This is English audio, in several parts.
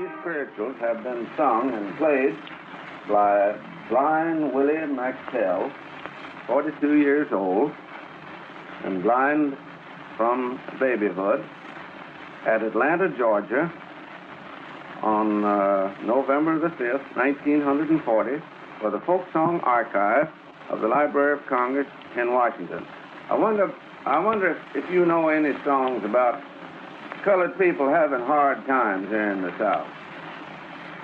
These spirituals have been sung and played by blind Willie mctell, 42 years old, and blind from babyhood, at Atlanta, Georgia, on November the 5th, 1940, for the Folk Song Archive of the Library of Congress in Washington. I wonder if you know any songs about colored people having hard times here in the South.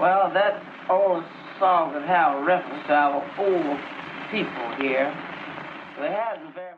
Well, that old song that have a reference to our old people here. They hasn't very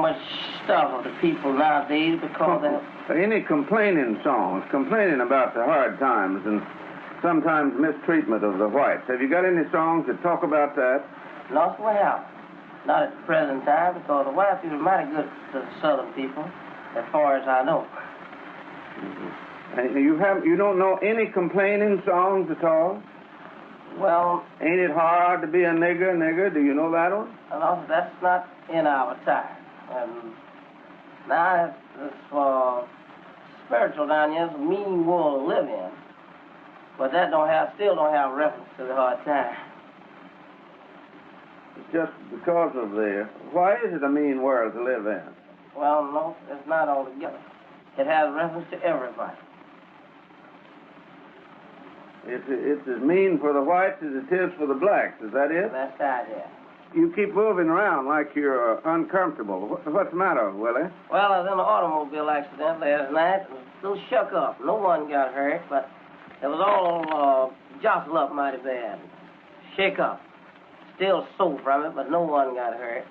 much stuff of the people nowadays because Any complaining songs, complaining about the hard times and sometimes mistreatment of the whites. Have you got any songs that talk about that? Not we have. Not at the present time, because the white people are mighty good to the southern people, as far as I know. And you don't know any complaining songs at all? Well... Ain't it hard to be a nigger, nigger? Do you know that one? No, that's not in our time. And now it's for spiritual down here. It's a mean world to live in. But that still don't have reference to the hard time. It's just because of why is it a mean world to live in? Well, no, it's not altogether. It has reference to everybody. It's as mean for the whites as it is for the blacks. Is that it? That's the idea. You keep moving around like you're uncomfortable. What's the matter, Willie? Well, I was in an automobile accident last night. It was a little shook up. No one got hurt, but it was all jostled up mighty bad. Shake up. Still sore from it, but no one got hurt.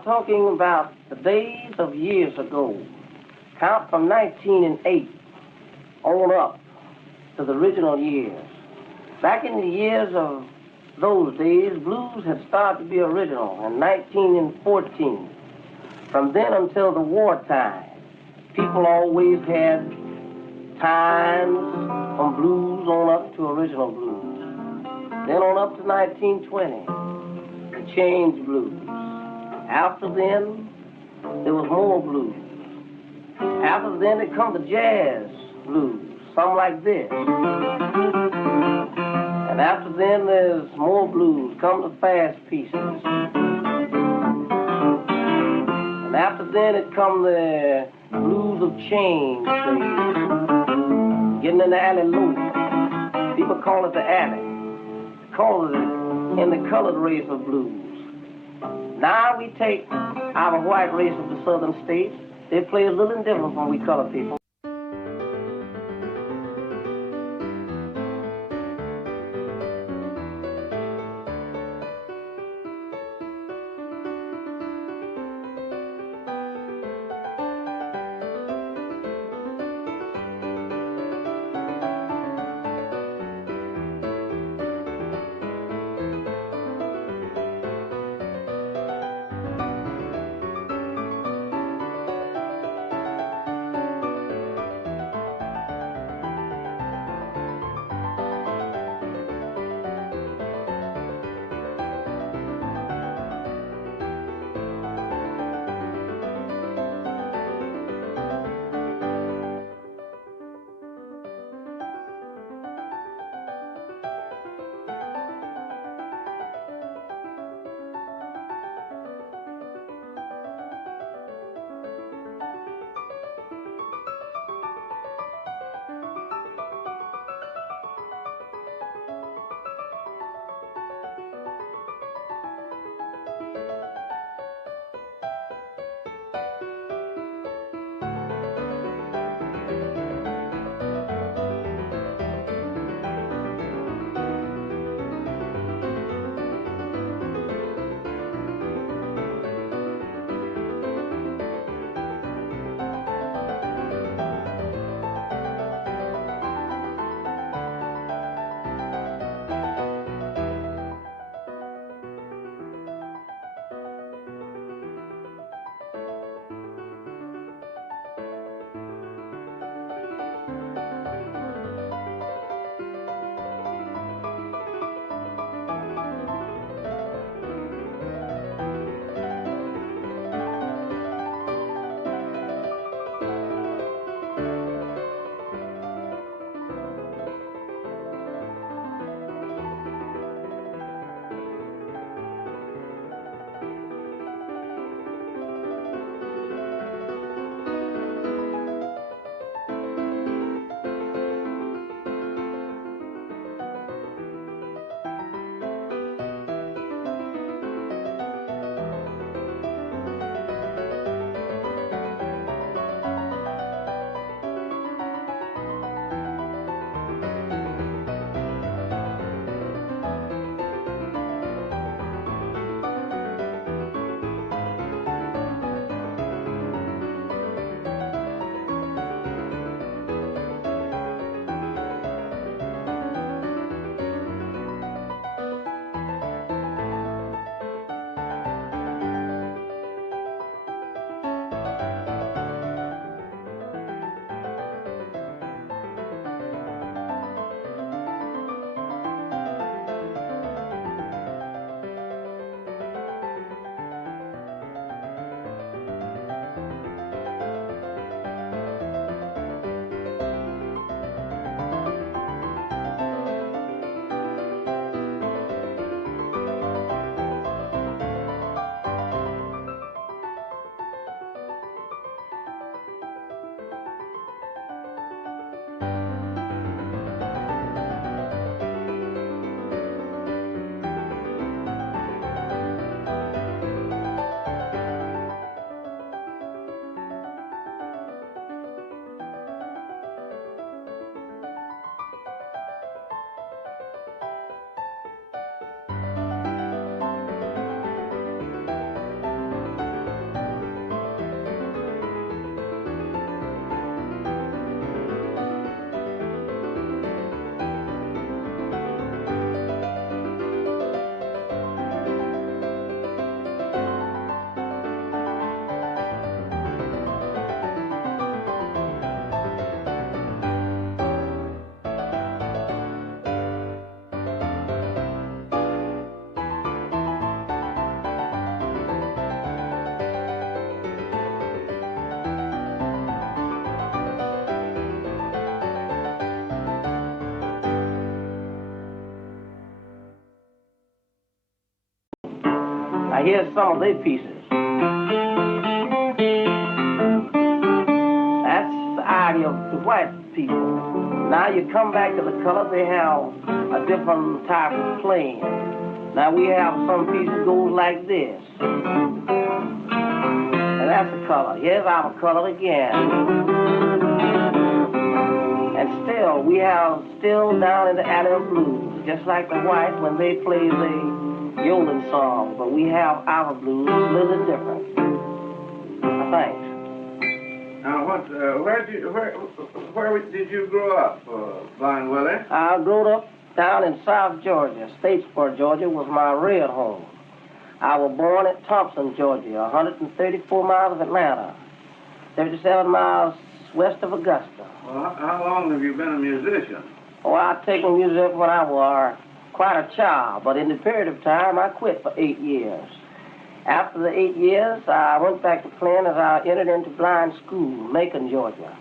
I'm talking about the days of years ago. Count from 1908 on up to the original years. Back in the years of those days, blues had started to be original in 1914. From then until the wartime, people always had times from blues on up to original blues. Then on up to 1920, the change blues. After then, there was more blues. After then, there come the jazz blues, some like this. And after then, there's more blues, come the fast pieces. And after then, it come the blues of change, getting in the alley low. People call it the alley. Call it in the colored race of blues. Now we take our white race of the southern states. They play a little different from we colored people. Now here's some of their pieces. That's the idea of the white people. Now you come back to the color, they have a different type of playing. Now we have some pieces goes like this. And that's the color. Here's our color again. And still, we have still down in the alley of blues, just like the whites when they play the Yolan song, but we have our blues a little different. Thanks. Now, where did you grow up, Blind Willie? I grew up down in South Georgia. Statesboro, Georgia was my real home. I was born at Thompson, Georgia, 134 miles of Atlanta, 37 miles west of Augusta. Well, how long have you been a musician? Oh, I've taken music when I was quite a child, but in the period of time, I quit for 8 years. After the 8 years, I went back to playing as I entered into blind school, Macon, Georgia.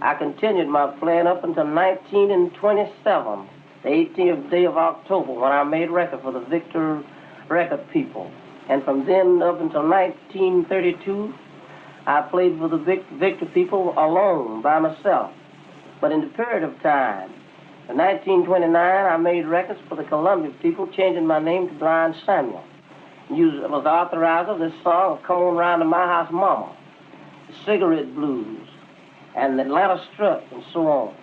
I continued my playing up until 1927, the 18th day of October, when I made record for the Victor record people. And from then up until 1932, I played for the Victor people alone, by myself. But in the period of time, in 1929, I made records for the Columbia people, changing my name to Blind Samuel. I was the authorizer of this song of Come On Round to My House Mama, the Cigarette Blues, and the Atlanta Strut, and so on.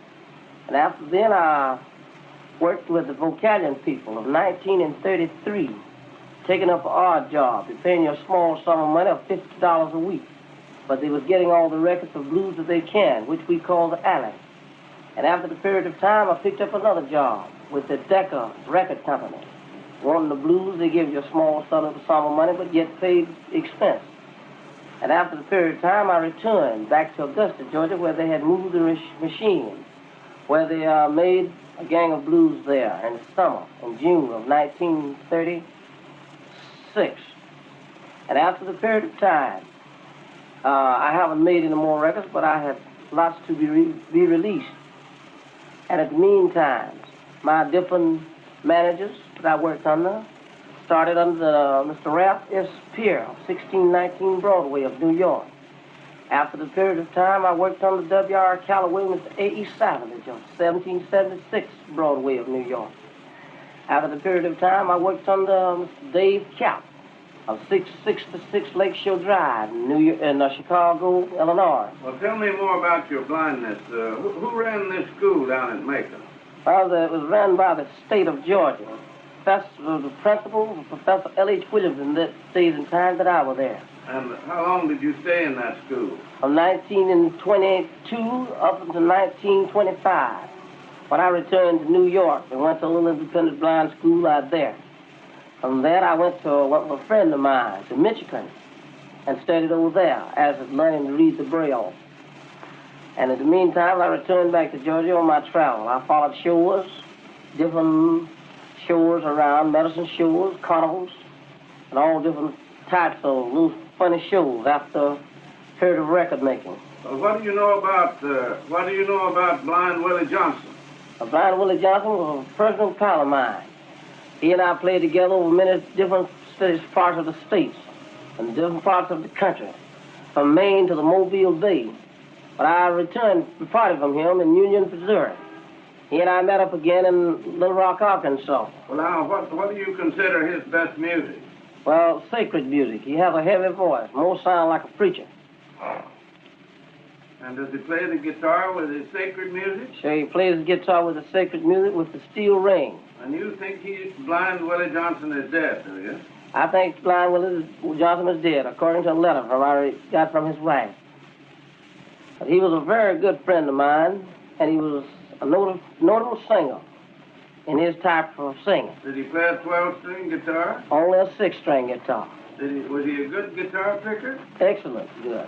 And after then, I worked with the Vocalion people of 1933, taking up an odd job. They're paying you a small sum of money of $50 a week. But they was getting all the records of blues that they can, which we call the alley. And after the period of time, I picked up another job with the Decca Record Company. Wanting the blues, they give you a small sum of money, but yet paid expense. And after the period of time, I returned back to Augusta, Georgia, where they had moved the machine, where they made a gang of blues there in the summer, in June of 1936. And after the period of time, I haven't made any more records, but I have lots to be released. And at the meantime, my different managers that I worked under started under Mr. Ralph S. Pierre of 1619 Broadway of New York. After the period of time, I worked under W.R. Calloway, Mr. A.E. Savage of 1776 Broadway of New York. After the period of time, I worked under Mr. Dave Cap of 666 Lakeshore Drive in Chicago, Illinois. Well, tell me more about your blindness. Who ran this school down in Macon? Well, it was run by the state of Georgia. The principal was Professor L.H. Williams in the days and times that I was there. And how long did you stay in that school? From 1922 up until 1925. When I returned to New York and went to a little independent blind school out there. From there, I went with a friend of mine to Michigan and studied over there as learning to read the Braille. And in the meantime, I returned back to Georgia on my travel. I followed shows, different shows around, medicine shows, carnivals, and all different types of little funny shows after a period of record making. Well, what do you know about Blind Willie Johnson? Blind Willie Johnson was a personal pal of mine. He and I played together over many different parts of the states and different parts of the country, from Maine to the Mobile Bay. But I returned to party from him in Union, Missouri. He and I met up again in Little Rock, Arkansas. Well, now, what do you consider his best music? Well, sacred music. He has a heavy voice, more sound like a preacher. And does he play the guitar with his sacred music? Sure, he plays the guitar with the sacred music with the steel ring. And you think Blind Willie Johnson is dead, do you? I think Blind Willie Johnson is dead, according to a letter I got from his wife. But he was a very good friend of mine, and he was a notable singer in his type of singing. Did he play a 12-string guitar? Only a 6-string guitar. Was he a good guitar picker? Excellent, good.